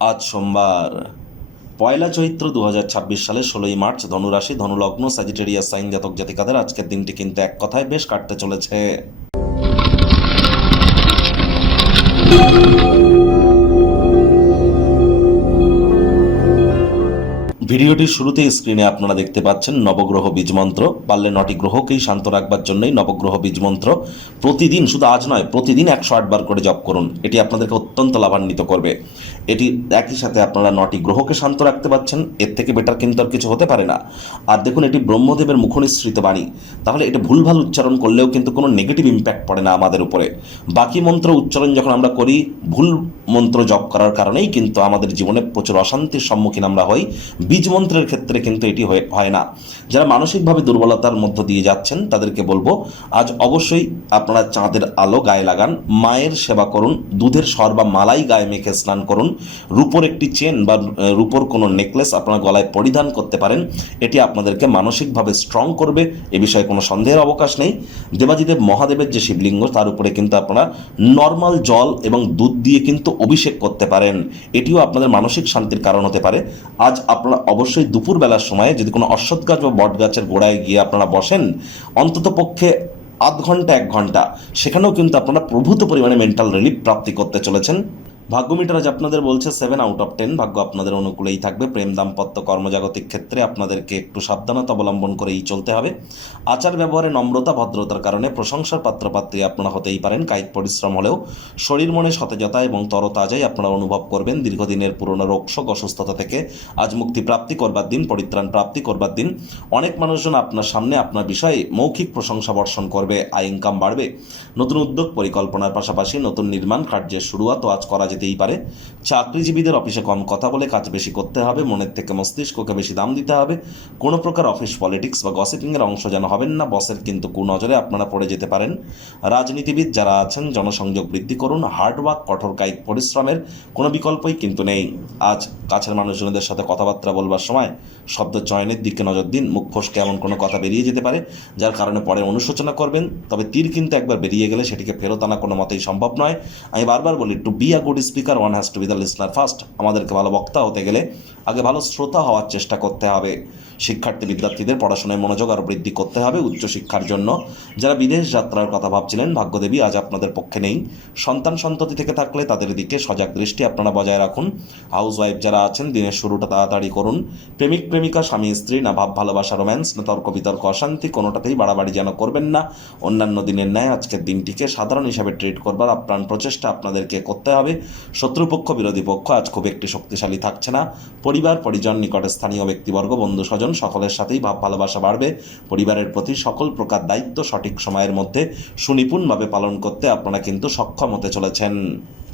আজ সোমবার পয়লা চৈত্র 2026 সালের 16ই মার্চ, ধনুরাশি, ধনুলগ্ন, স্যাজিটেরিয়াস সাইন জাতক জাতিকাদের আজকের দিনটি কিন্তু এক কথায় বেশ কাটতে চলেছে। ভিডিওটির শুরুতেই স্ক্রিনে আপনারা দেখতে পাচ্ছেন নবগ্রহ বীজমন্ত্র। পারলে 9টি গ্রহকেই শান্ত রাখবার জন্যই নবগ্রহ বীজমন্ত্র প্রতিদিন, শুধু আজ নয়, প্রতিদিন 108 বার করে জপ করুন। এটি আপনাদেরকে অত্যন্ত লাভান্বিত করবে। এটি একই সাথে আপনারা 9টি গ্রহকে শান্ত রাখতে পারছেন, এর থেকে বেটার কিন্তু আর কিছু হতে পারে না। আর দেখুন, এটি ব্রহ্মদেবের মুখনিসৃত বাণী, তাহলে এটা ভুলভাল উচ্চারণ করলেও কিন্তু কোনো নেগেটিভ ইম্প্যাক্ট পড়ে না আমাদের উপরে। বাকি মন্ত্র উচ্চারণ যখন আমরা করি, ভুল মন্ত্র জপ করার কারণেই কিন্তু আমাদের জীবনে প্রচুর অশান্তির সম্মুখীন আমরা হই। বীজ মন্ত্রের ক্ষেত্রে কিন্তু এটি হয় না। যারা মানসিকভাবে দুর্বলতার মধ্য দিয়ে যাচ্ছেন তাদেরকে বলবো, আজ অবশ্যই আপনারা চাঁদের আলো গায়ে লাগান, মায়ের সেবা করুন, দুধের সর বা মালাই গায়ে মেখে স্নান করুন, রূপোর একটি চেন বা রূপোর কোনো নেকলেস আপনারা গলায় পরিধান করতে পারেন। এটি আপনাদেরকে মানসিকভাবে স্ট্রং করবে, এ বিষয়ে কোনো সন্দেহের অবকাশ নেই। দেবাদিদেব মহাদেবের যে শিবলিঙ্গ, তার উপরে কিন্তু আপনারা নর্মাল জল এবং দুধ দিয়ে কিন্তু অভিষেক করতে পারেন। এটিও আপনাদের মানসিক শান্তির কারণ হতে পারে। আজ আপনারা অবশ্যই দুপুরবেলার সময়ে যদি কোনো অশ্বত্থ গাছ বা বট গাছের গোড়ায় গিয়ে আপনারা বসেন, অন্তত পক্ষে আধ ঘন্টা 1 ঘন্টা, সেখানেও কিন্তু আপনারা প্রভূত পরিমাণে মেন্টাল রিলিফ প্রাপ্তি করতে চলেছেন। ভাগ্য মিটার আজ আপনাদের বলছে 7 আউট অফ 10, ভাগ্য আপনাদের অনুকূলেই থাকবে। প্রেম, দাম্পত্য, কর্মজাগতিক ক্ষেত্রে আপনাদেরকে একটু সাবধানতা অবলম্বন করেই চলতে হবে। আচার ব্যবহারে নম্রতা, ভদ্রতার কারণে প্রশংসার পাত্রপাত্রী আপনারা হতেই পারেন। কায়িক পরিশ্রম হলেও শরীর মনে সতেজতা এবং তরতাজাই আপনারা অনুভব করবেন। দীর্ঘদিনের পুরনো রোগশোক, অসুস্থতা থেকে আজ মুক্তি প্রাপ্তি করবার দিন, পরিত্রাণ প্রাপ্তি করবার দিন। অনেক মানুষজন আপনার সামনে আপনার বিষয়ে মৌখিক প্রশংসা বর্ষণ করবে। আয় ইনকাম বাড়বে। নতুন উদ্যোগ পরিকল্পনার পাশাপাশি নতুন নির্মাণ কার্যের শুরুয়াতও আজ করা যেতেই পারে। চাকরিজীবীদের অফিসে কম কথা বলে কাজ বেশি করতে হবে, মনের থেকে মস্তিষ্ককে বেশি দাম দিতে হবে। কোনো প্রকার অফিস পলিটিক্স বা গসিপিংয়ের অংশ যেন হবেন না, বসের কিন্তু কুনজরে আপনারা পড়ে যেতে পারেন। রাজনীতিবিদ যারা আছেন, জনসংযোগ বৃদ্ধি করুন। হার্ডওয়ার্ক, কঠোর কায়িক পরিশ্রমের কোনো বিকল্পই কিন্তু নেই। আজ কাছের মানুষজনদের সাথে কথাবার্তা বলবার সময় শব্দ চয়নের দিকে নজর দিন। মুখ ফসকে এমন কোনো কথা বেরিয়ে যেতে পারে যার কারণে পরে অনুশোচনা করবেন। তবে তীর কিন্তু একবার বেরিয়ে গেলে সেটিকে ফেরত আনা কোনো মতেই সম্ভব নয়। আমি বারবার বলি, to be a good speaker one has to be the listener first. আমাদেরকে ভালো বক্তা হতে গেলে আগে ভালো শ্রোতা হওয়ার চেষ্টা করতে হবে। শিক্ষার্থী বিদ্যার্থীদের পড়াশোনায় মনোযোগ আরও বৃদ্ধি করতে হবে উচ্চশিক্ষার জন্য। যারা বিদেশ যাত্রার কথা ভাবছিলেন, ভাগ্যদেবী আজ আপনাদের পক্ষে নেই। সন্তান সন্ততি থেকে থাকলে তাদের দিকে সজাগ দৃষ্টি আপনারা বজায় রাখুন। হাউসওয়াইফ যারা আছেন, দিনের শুরুটা তাড়াতাড়ি করুন। প্রেমিক প্রেমিকা, স্বামী স্ত্রী, না ভাব ভালোবাসা, রোম্যান্স, না তর্ক বিতর্ক, অশান্তি, কোনোটাতেই বাড়াবাড়ি যেন করবেন না। অন্যান্য দিনের ন্যায় আজকের দিনটিকে সাধারণ হিসাবে ট্রিট করবার আপ্রাণ প্রচেষ্টা আপনাদেরকে করতে হবে। শত্রুপক্ষ, বিরোধী পক্ষ আজ খুব একটি শক্তিশালী থাকছে না। পরিবার, পরিজন, নিকটে স্থানীয় ব্যক্তিবর্গ, বন্ধু স্বজন সকলের সাথেই ভাব ভালোবাসা বাড়বে। পরিবারের প্রতি সকল প্রকার দায়িত্ব সঠিক সময়ের মধ্যে সুনিপুণভাবে পালন করতে আপনারা কিন্তু সক্ষম হতে চলেছেন।